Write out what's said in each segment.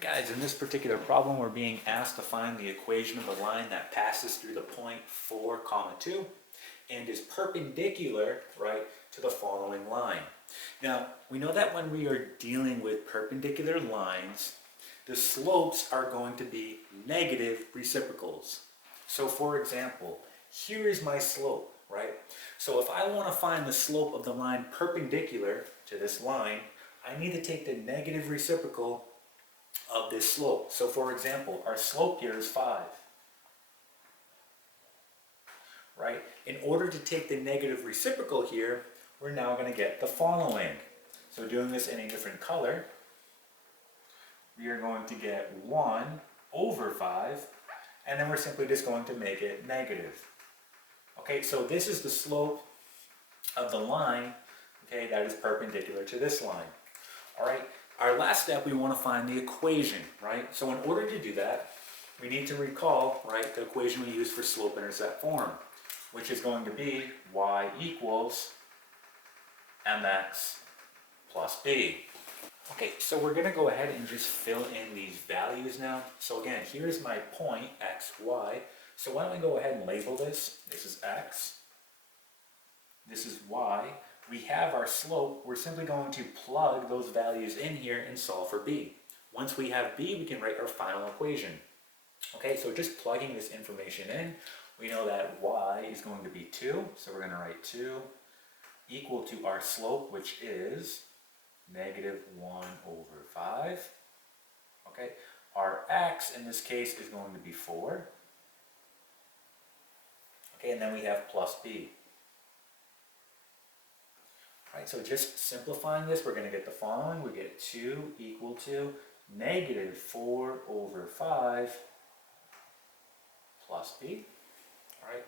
Guys, in this particular problem, we're being asked to find the equation of a line that passes through the point 4, comma 2 and is perpendicular, right, to the following line. Now, we know that when we are dealing with perpendicular lines, the slopes are going to be negative reciprocals. So for example, here is my slope, right? So if I want to find the slope of the line perpendicular to this line, I need to take the negative reciprocal of this slope. So for example, our slope here is 5, right? In order to take the negative reciprocal here, we're now going to get the following. So doing this in a different color, we are going to get 1 over 5, and then we're simply just going to make it negative. Okay, so this is the slope of the line, okay, that is perpendicular to this line. All right, our last step, we want to find the equation, right? So in order to do that, we need to recall, right, the equation we use for slope-intercept form, which is going to be y equals mx plus b. Okay, so we're going to go ahead and just fill in these values now. So again, here's my point, x, y. So why don't we go ahead and label this? This is x. This is y. We have our slope. We're simply going to plug those values in here and solve for b. Once we have b, we can write our final equation. Okay, so just plugging this information in, we know that y is going to be 2. So we're going to write 2 equal to our slope, which is negative 1 over 5. Okay, our x in this case is going to be 4. Okay, and then we have plus b. Right, so just simplifying this, we're going to get the following. We get 2 equal to negative 4 over 5 plus b. All right,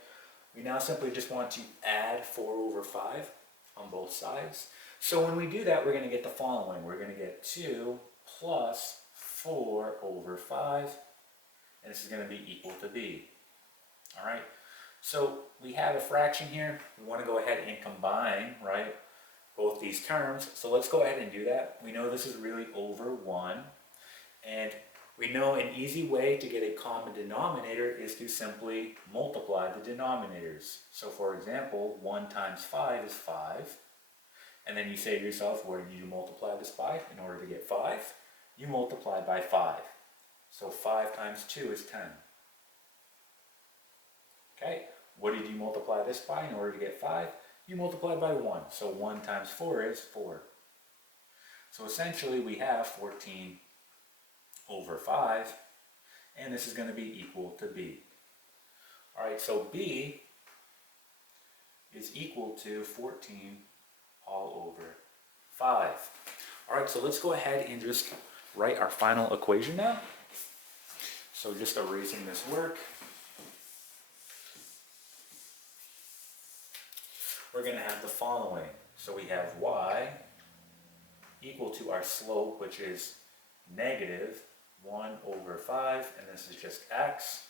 we now simply just want to add 4 over 5 on both sides. So when we do that, we're going to get the following. We're going to get 2 plus 4 over 5, and this is going to be equal to b. All right, so we have a fraction here. We want to go ahead and combine, right, both these terms. So let's go ahead and do that. We know this is really over 1, and we know an easy way to get a common denominator is to simply multiply the denominators. So for example, 1 times 5 is 5. And then you say to yourself, what did you multiply this by in order to get 5? You multiply by 5. So 5 times 2 is 10. Okay, what did you multiply this by in order to get 5? You multiply by 1. So 1 times 4 is 4. So essentially we have 14 over 5, and this is going to be equal to b. All right, so b is equal to 14 all over 5. All right, so let's go ahead and just write our final equation now. So just erasing this work. We're going to have the following. So we have y equal to our slope, which is negative 1 over 5, and this is just x.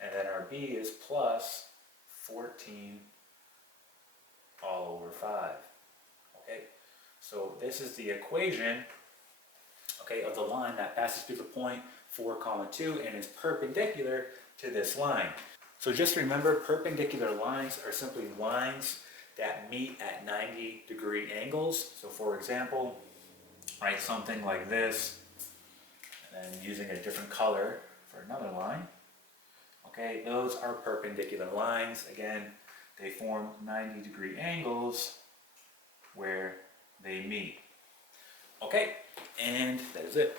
And then our b is plus 14 all over 5. Okay, so this is the equation, okay, of the line that passes through the point 4, comma 2 and is perpendicular to this line. So just remember, perpendicular lines are simply lines that meet at 90-degree angles. So for example, write something like this, and then using a different color for another line. Okay, those are perpendicular lines. Again, they form 90-degree angles where they meet. Okay, and that is it.